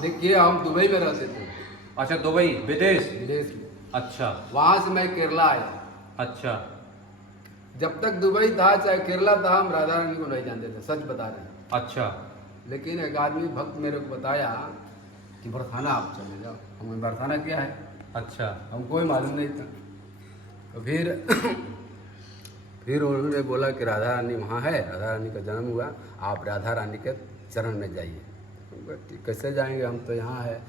देखिए हम दुबई में रहते थे। अच्छा, दुबई विदेश। विदेश में। अच्छा वहां से मैं केरला आया। अच्छा जब तक दुबई था चाहे केरला था, हम राधा रानी को नहीं जानते थे, सच बता रहे हैं। अच्छा लेकिन एक आदमी भक्त मेरे को बताया कि बरसाना आप चले जाओ। हमें बरसाना क्या है अच्छा हमको ही मालूम नहीं था। तो फिर फिर उन्होंने बोला कि राधा रानी वहाँ है, राधा रानी का जन्म हुआ, आप राधा रानी के चरण में जाइए। कैसे जाएंगे, हम तो यहाँ है।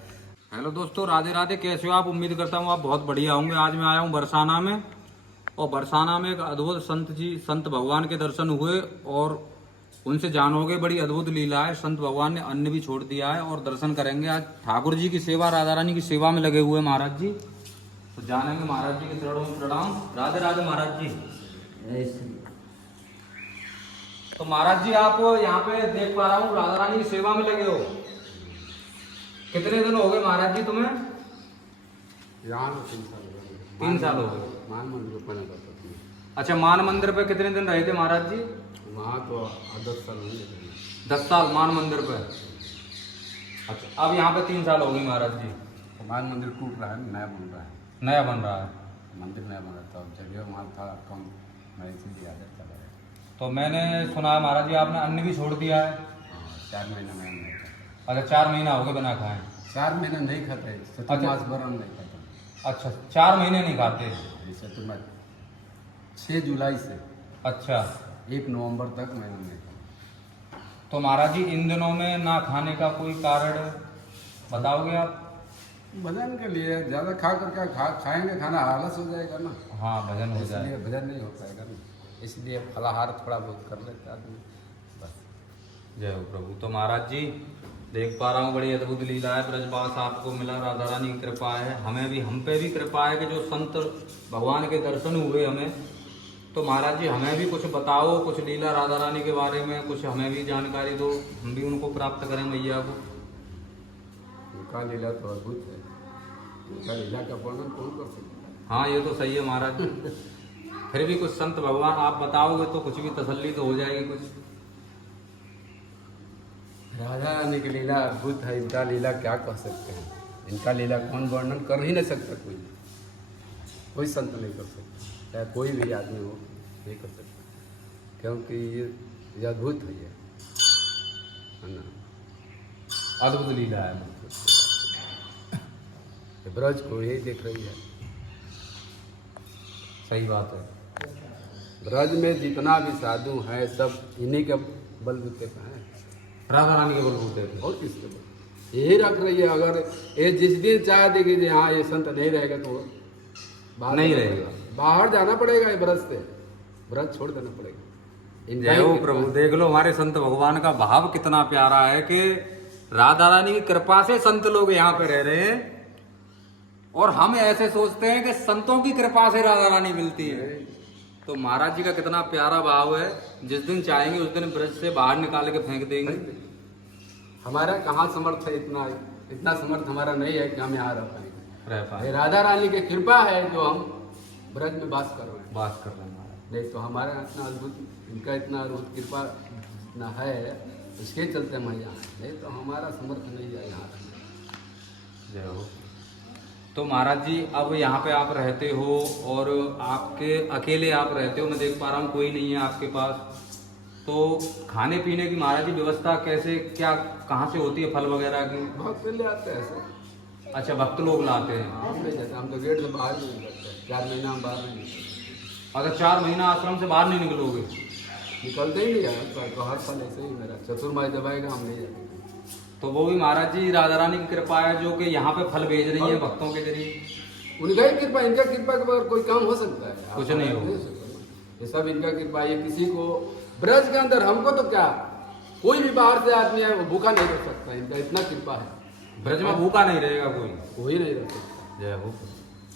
हेलो दोस्तों, राधे राधे। कैसे हो आप? उम्मीद करता हूँ आप बहुत बढ़िया होंगे। आज मैं आया हूँ बरसाना में, और बरसाना में एक अद्भुत संत भगवान के दर्शन हुए और उनसे जानोगे बड़ी अद्भुत लीला है। संत भगवान ने अन्न भी छोड़ दिया है और दर्शन करेंगे। आज ठाकुर जी की सेवा, राधा रानी की सेवा में लगे हुए महाराज जी, तो जानेंगे महाराज जी के चरणों में प्रणाम। राधे राधे महाराज जी। तो महाराज जी, आप यहाँ पे देख पा रहा हूँ राधा रानी की सेवा में लगे हो। कितने दिन हो गए महाराज जी तुम्हें? यहाँ 3 साल हो गए। 3 साल हो गए। मान मंदिर को पहले करता था। अच्छा, मान मंदिर पे कितने दिन रहे थे महाराज जी? वहाँ तो 10 साल हुए। 10 साल मान मंदिर पे। अच्छा, अब यहाँ पे 3 साल हो गए महाराज जी। तो मान मंदिर टूट रहा है, नया बन रहा है। नया बन रहा है मंदिर नया बन रहा था, जगह वहाँ था कम, मैं इसीलिए आ जाता था। तो मैंने सुना है महाराज जी आपने अन्न भी छोड़ दिया है। हाँ, 4 महीना मैं नहीं खाता। अच्छा, 4 महीना हो गए बिना खाए। 4 महीना नहीं खाता, चतुर्मास भर हम नहीं खाता। अच्छा, 4 महीने नहीं खाते। चतुर्मास 6 जुलाई से अच्छा, 1 नवंबर तक मैं नहीं खाता। तो महाराज जी इन दिनों में ना खाने का कोई कारण बताओगे आप? भजन के लिए ज़्यादा खा करके खाएंगे, खाना आलस हो जाएगा ना। हाँ, भजन हो इसलिए जाए। भजन नहीं हो पाएगा ना, इसलिए फलाहार थोड़ा बहुत कर लेता आदमी बस। जय हो प्रभु। तो महाराज जी देख पा रहा हूँ बड़ी अद्भुत लीला है, ब्रजवास आपको मिला, राधा रानी की कृपा है। हमें भी, हम पे भी कृपा है कि जो संत भगवान के दर्शन हुए हमें। तो महाराज जी हमें भी कुछ बताओ, कुछ लीला राधा रानी के बारे में कुछ हमें भी जानकारी दो, हम भी उनको प्राप्त करें मैया को। उनका लीला तो अद्भुत है, उनका लीला का वर्णन कौन कर सकता है। हाँ, ये तो सही है महाराज जी। फिर भी कुछ संत भगवान आप बताओगे तो कुछ भी तसल्ली तो हो जाएगी कुछ। राधा रानी की लीला अद्भुत है, इनका लीला क्या कह सकते हैं। इनका लीला कौन वर्णन कर ही नहीं सकता, कोई संत नहीं कर सकता, चाहे कोई भी आदमी हो नहीं कर सकता, क्योंकि ये अद्भुत है ना। अद्भुत लीला है। ब्रज को यही देख रही है। सही बात है। ब्रज में जितना भी साधु हैं सब इन्हीं के बलबूते पे हैं, राधा रानी के बलबूते पे। और किसके बल यही रख रही है। अगर ये जिस दिन चाह देगी कि हाँ ये संत नहीं रहेगा तो बाहर नहीं रहेगा, बाहर जाना पड़ेगा, ये ब्रज से ब्रज छोड़ देना पड़ेगा। इनका जय हो ही प्रभु। देख लो हमारे संत भगवान का भाव कितना प्यारा है कि राधा रानी की कृपा से संत लोग यहाँ पे रह रहे हैं, और हम ऐसे सोचते हैं कि संतों की कृपा से राधा रानी मिलती है। तो महाराज जी का कितना प्यारा भाव है, जिस दिन चाहेंगे उस दिन ब्रज से बाहर निकाल के फेंक देंगे। हमारा कहाँ समर्थ है, इतना समर्थ हमारा नहीं है कि हम यहाँ रह पाएंगे। रह पाए, ये राधा रानी की कृपा है जो हम ब्रज में वास कर रहे हैं। बात कर रहे हैं महाराज। नहीं तो हमारा इतना अद्भुत, इनका इतना अद्भुत कृपा इतना है, इसके चलते हम यहाँ हैं। नहीं तो हमारा समर्थ नहीं है यहाँ रहने। जय हो। तो महाराज जी अब यहाँ पे आप रहते हो और आपके अकेले आप रहते हो, मैं देख पा रहा हूँ कोई नहीं है आपके पास। तो खाने पीने की महाराज जी व्यवस्था कैसे, क्या कहाँ से होती है, फल वगैरह की? बहुत पहले आते हैं सर। अच्छा, भक्त लोग लाते हैं। हम नहीं जाते, हम तो गेट से बाहर नहीं निकलते। 4 महीना हम बाहर नहीं निकलते। अगर 4 महीना आश्रम से बाहर नहीं निकलोगे? निकलते ही नहीं यार, तो हर साल ऐसे ही मेरा चतुर्मास दबाएगा, हम नहीं जाते। तो वो भी महाराज जी राधा रानी की कृपा है जो कि यहाँ पे फल भेज रही है भक्तों के जरिए। उनका ही कृपा, इनका कृपा के बगैर कोई काम हो सकता है? कुछ नहीं होगा। ये सब इनका कृपा है। किसी को ब्रज के अंदर, हमको तो क्या, कोई भी बाहर से आदमी है वो भूखा नहीं रह सकता, इनका इतना कृपा है। ब्रज में भूखा नहीं रहेगा कोई। कोई नहीं रह सकता। जय हो।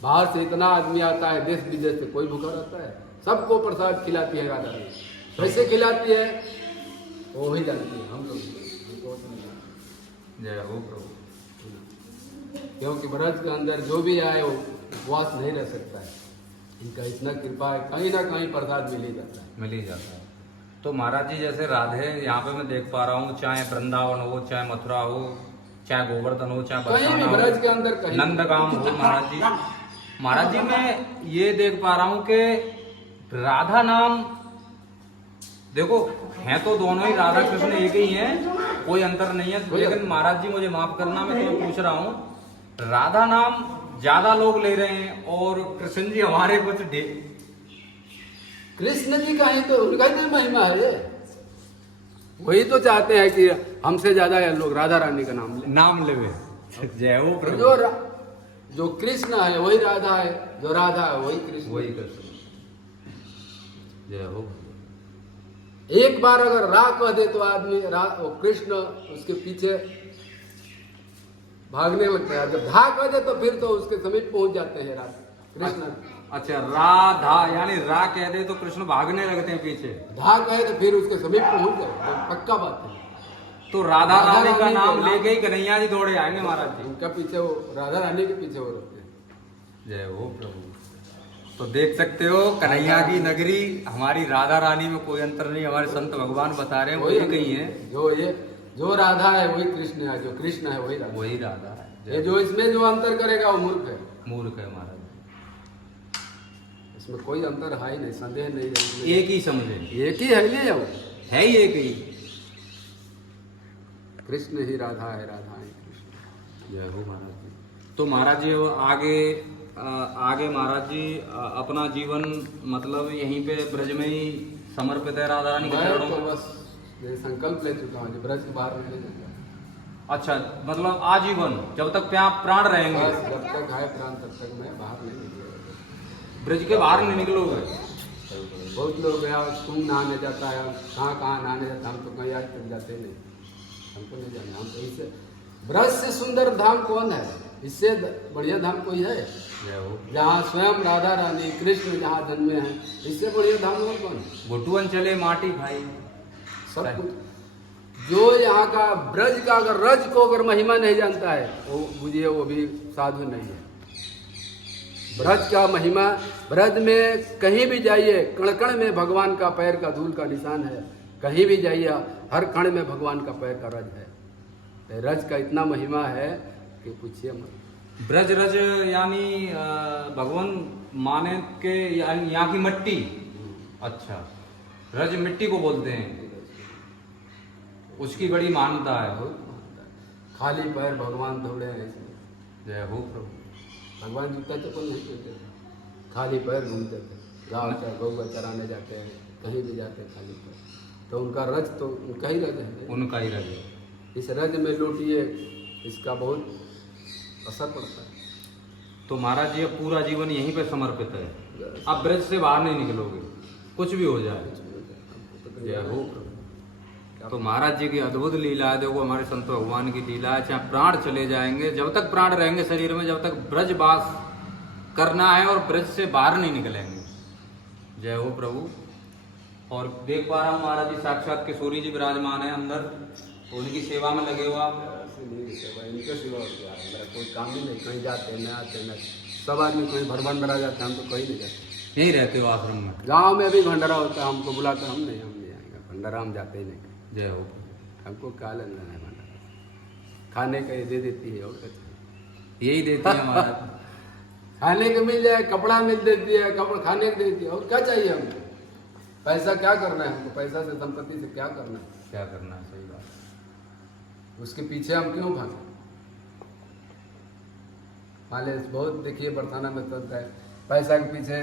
बाहर से इतना आदमी आता है, देश विदेश से, कोई भूखा रहता है? सबको प्रसाद खिलाती है राधा रानी। कैसे खिलाती है वो ही जानती है, हम लोग नहीं। जय हो प्रभु। क्योंकि ब्रज के अंदर जो भी आए वो उपवास नहीं रह सकता है। इनका इतना कृपा है, कहीं ना कहीं प्रसाद मिल ही जाता है। मिल ही जाता है। तो महाराज जी जैसे राधे यहाँ पे मैं देख पा रहा हूँ, चाहे वृंदावन हो चाहे मथुरा हो, चाहे गोवर्धन हो, चाहे कहीं भी बरसाना ब्रज हो, के अंदर कहीं नंदगाम हो। महाराज जी, महाराज जी मैं ये देख पा रहा हूँ कि राधा नाम, देखो हैं तो दोनों ही, राधा कृष्ण एक ही हैं, कोई अंतर नहीं है। लेकिन महाराज जी मुझे माफ करना, मैं तुम्हें पूछ रहा हूँ, राधा नाम ज्यादा लोग ले रहे हैं और कृष्ण जी हमारे कुछ कृष्ण जी का ही तो उनका ही तो महिमा है। वही तो चाहते हैं कि हमसे ज्यादा लोग राधा रानी का नाम ले। नाम लेवे। जय हो प्रभु। जो कृष्ण है वही राधा है, जो राधा है वही कृष्ण, वही कृष्ण। जय हो। एक बार अगर रा कह दे तो आदमी वो कृष्ण उसके पीछे भागने लगता है, जब धा कह दे तो फिर तो उसके समीप पहुंच जाते हैं कृष्ण। अच्छा, राधा यानी रा कह दे तो कृष्ण भागने लगते हैं पीछे, धा कहे तो फिर उसके समीप पहुंच जाए, पक्का बात है। तो राधा रानी का नाम लेके ही कन्हैया जी दौड़े आएंगे महाराज जी। उनका पीछे वो राधा रानी के पीछे वो रहते हैं। जय हो प्रभु। तो देख सकते हो कन्हैया की नगरी, हमारी राधा रानी में कोई अंतर नहीं, हमारे संत भगवान बता रहे हैं वही कहीं है। जो राधा है वही कृष्ण है, जो कृष्ण है वही राधा, वही राधा है। ये जो इसमें जो अंतर करेगा वो मूर्ख है। मूर्ख है महाराज, इसमें कोई अंतर है ही नहीं, संदेह नहीं है। एक ही समझे, एक ही है, ये वो है ही एक ही। कृष्ण ही राधा है, राधा है कृष्ण। जय हो महाराज जी। तो महाराज जी आगे महाराज जी अपना जीवन मतलब यहीं पे ब्रज में ही समर्पित है राधा रानी के चरणों तो में। बस ये संकल्प ले चुका हूँ, ब्रज के बाहर नहीं ले जाऊंगा। अच्छा, मतलब आजीवन जब तक प्राण रहेंगे, बस जब तक है प्राण तब तक मैं बाहर नहीं निकलूंगा, ब्रज के बाहर नहीं निकलोगे। बहुत लोग यहाँ कुंभ नहाने जाता है, कहाँ नहाने जाता है, हम तो कहीं आज तक जाते नहीं, हमको नहीं जाना। हम तो इससे ब्रज से सुंदर धाम कौन है, इससे बढ़िया धाम कोई है जहाँ स्वयं राधा रानी कृष्ण जहाँ जन्मे हैं, इससे बढ़िया धाम और कौन है। घुटुअन चले माटी भाई, सब कुछ जो यहाँ का ब्रज का, अगर रज को अगर महिमा नहीं जानता है वो बुझिए वो भी साधु नहीं है। ब्रज का महिमा, ब्रज में कहीं भी जाइए कण कण में भगवान का पैर का धूल का निशान है, कहीं भी जाइए हर कण में भगवान का पैर का रज है। रज का इतना महिमा है कि पूछिए मत। ब्रज रज यानी भगवान माने के यहाँ की मिट्टी। अच्छा, रज मिट्टी को बोलते हैं, उसकी बड़ी मान्यता है। खाली पैर भगवान दौड़े हैं इसमें। जय हो प्रभु। भगवान जूता चप्पल नहीं पहनते थे, खाली पैर घूमते थे, गाँव चाहे गौवा चराने जाते हैं, कहीं भी जाते हैं खाली पैर। तो उनका रज तो उनका ही रज है, उनका ही रज है। इस रज में लूटिए, इसका बहुत असर पड़ता है। तो महाराज जी अब पूरा जीवन यहीं पे समर्पित है, अब ब्रज से बाहर नहीं निकलोगे, कुछ भी हो जाए। जय हो। तो महाराज जी की अद्भुत लीला है, देखो हमारे संत भगवान की लीला है, चाहे प्राण चले जाएंगे, जब तक प्राण रहेंगे शरीर में, जब तक ब्रजवास करना है और ब्रज से बाहर नहीं निकलेंगे। जय हो प्रभु। और देख पा रहा हूँ महाराज जी साक्षात किशोरी जी विराजमान है अंदर, उनकी सेवा में लगे हो आप। इनके सिवा और क्या है, मेरा कोई काम ही नहीं, कहीं जाते न आते न, सब आदमी कहीं भरबन भरा जाते हैं, हम तो कहीं नहीं जाते। यहीं रहते हो आश्रम में? गाँव में भी भंडारा होता है, हमको बुलाते, हम नहीं आएंगे भंडारा, हम जाते ही नहीं। जय हो। हमको क्या लेना है भंडारा, खाने का ये दे देती है और कुछ यही देती है महाराज। खाने को मिल जाए, कपड़ा मिल देती है, कपड़ा खाने को देती है, और क्या चाहिए हमको। पैसा क्या करना है हमको, पैसा से संपत्ति से क्या करना है, क्या करना है, सही बात। उसके पीछे हम क्यों भागें। माले बहुत देखिए बरसाना में चलता है, पैसा के पीछे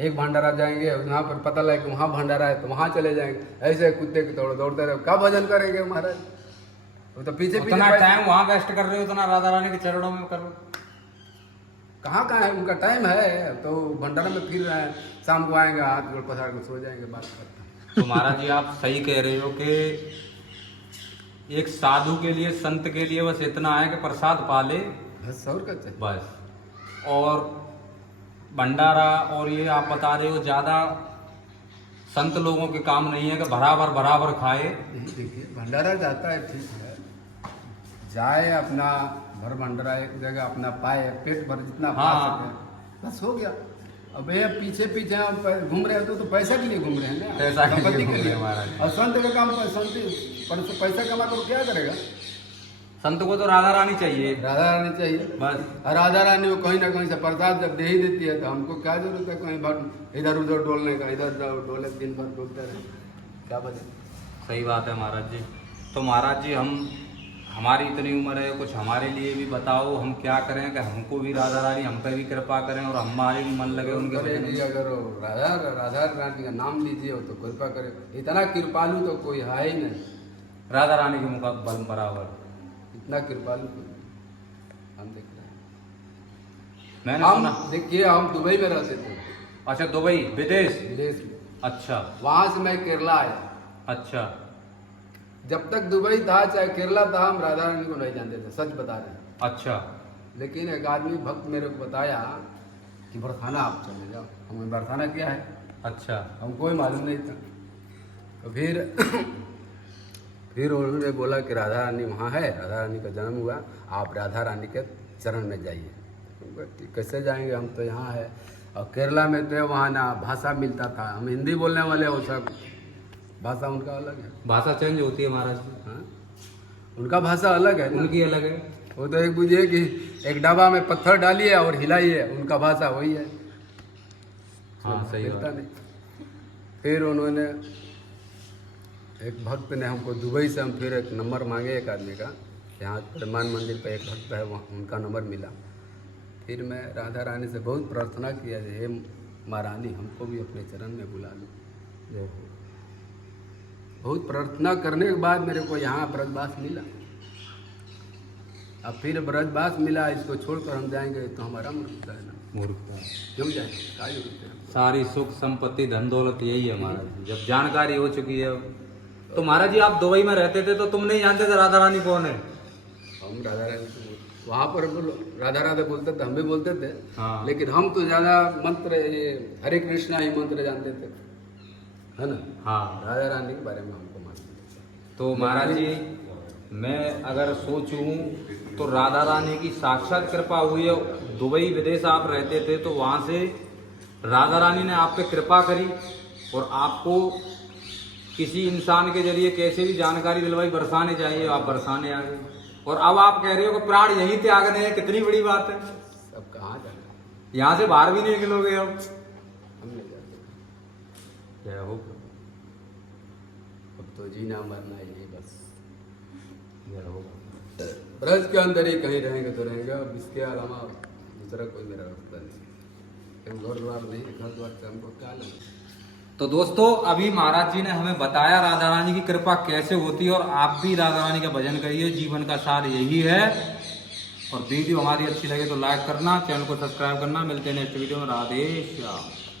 एक भंडारा जाएंगे, वहाँ पर पता लगे कि वहाँ भंडारा है तो वहाँ चले जाएंगे, ऐसे कुत्ते के दौड़ते रहे, क्या भजन करेंगे महाराज। वो तो पीछे उतना टाइम वहाँ वेस्ट कर रहे हो, उतना राधा रानी के चरणों में कर रहे हो। कहाँ है उनका टाइम है, तो भंडारा में फिर रहे हैं, शाम को आएंगे, हाथ गोड़ पसार के सो जाएंगे, बात करते। तो महाराज जी आप सही कह रहे हो कि एक साधु के लिए, संत के लिए बस इतना है कि प्रसाद पाले बस, और क्या चाहिए बस। और भंडारा और ये आप बता रहे हो ज्यादा संत लोगों के काम नहीं है कि बराबर खाए। देखिए भंडारा जाता है ठीक है, जाए अपना भर भंडारा एक जगह अपना पाए, पेट भर जितना खा सके, बस हो गया। अब ये पीछे पीछे हम घूम रहे हो तो पैसा के लिए घूम रहे हैं ना, पैसा के लिए संपत्ति घूम रहे हैं महाराज। और संत का काम पैसा कमा कर क्या करेगा, संत को तो राधा रानी चाहिए राधा रानी चाहिए बस। और राधा रानी को कहीं ना कहीं से प्रसाद जब दे ही देती है तो हमको क्या जरूरत है कहीं भर इधर उधर डोलने का, इधर जाओ डोले दिन भर डोलते रहे, क्या बने। सही बात है महाराज जी। तो महाराज जी हमारी इतनी उम्र है, कुछ हमारे लिए भी बताओ, हम क्या करें कि हमको भी राधा रानी हम पे भी कृपा करें और हमारे भी मन लगे उनके भजन में। अगर राधा रानी का नाम लीजिए हो तो कृपा करे, इतना कृपालु तो कोई है ही नहीं, राधा रानी के मुकाबले बराबर, इतना कृपालु हम देख रहे हैं। मैंने सुना। हम देखिए हम दुबई में रहते थे। अच्छा दुबई विदेश विदेश में। अच्छा वहां से मैं केरला आया। अच्छा जब तक दुबई था चाहे केरला था हम राधा रानी को नहीं जानते थे, सच बता रहे हैं। अच्छा लेकिन एक आदमी भक्त मेरे को बताया कि बरसाना आप चले जाओ। हमें बरसाना क्या है अच्छा हमको कोई मालूम नहीं था। तो फिर उन्होंने बोला कि राधा रानी वहाँ है, राधा रानी का जन्म हुआ, आप राधा रानी के चरण में जाइए। कैसे जाएंगे, हम तो यहाँ है और केरला में तो वहाँ ना भाषा मिलता था, हम हिंदी बोलने वाले वो सब भाषा उनका अलग है। भाषा चेंज होती है महाराज जी। हाँ? उनका भाषा अलग है ना? उनकी अलग है। वो तो एक बुझिए कि एक डब्बा में पत्थर डालिए और हिलाइए, उनका भाषा वही है। हाँ सही मिलता बात। नहीं। फिर उन्होंने एक भक्त ने हमको दुबई से, हम फिर एक नंबर मांगे एक आदमी का, यहाँ हनुमान मंदिर पे एक भक्त है, वहाँ उनका नंबर मिला। फिर मैं राधा रानी से बहुत प्रार्थना किया, हे माँ रानी हमको भी अपने चरण में बुला लो। बहुत प्रार्थना करने के बाद मेरे को यहाँ ब्रजवास मिला। अब फिर ब्रजवास मिला, इसको छोड़कर हम जाएंगे तो हमारा मूर्खता है ना, मूर्खता। क्यों जाएंगे, क्या जरूरत है। सारी सुख संपत्ति धन दौलत यही है महाराज जी, जब जानकारी हो चुकी है। तो महाराज जी आप दुबई में रहते थे तो तुम नहीं जानते थे राधा रानी कौन है? हम राधा रानी वहाँ पर राधा राधा बोलते थे, हम भी बोलते थे। हाँ। लेकिन हम तो ज़्यादा मंत्र ये हरे कृष्णा ही मंत्र जानते थे, है ना। हाँ। राधा रानी के बारे में हमको मालूम। तो महाराज जी मैं अगर सोचूं तो राधा रानी की साक्षात कृपा हुई है। दुबई विदेश आप रहते थे तो वहाँ से राधा रानी ने आप पे कृपा करी और आपको किसी इंसान के जरिए कैसे भी जानकारी दिलवाई, बरसाने चाहिए, आप बरसाने आ गए। और अब आप कह रहे हो कि प्राण यहीं त्यागने हैं, कितनी बड़ी बात है। सब कहाँ जाना, यहाँ से बाहर भी नहीं निकलोगे अब। हम नहीं जाते। जय हो। अब तो जीना मरना यही बस। जय हो। ब्रज के अंदर ही कहीं रहेंगे तो रहेंगे, अब इसके अलावा दूसरा कोई मेरा रास्ता नहीं। घर द्वार नहीं, घर द्वार से हमको क्या लेना। तो दोस्तों अभी महाराज जी ने हमें बताया राधा रानी की कृपा कैसे होती है और आप भी राधा रानी का भजन करिए, जीवन का सार यही है। और वीडियो हमारी अच्छी लगे तो लाइक करना, चैनल को सब्सक्राइब करना। मिलते हैं नेक्स्ट वीडियो में। राधे श्याम।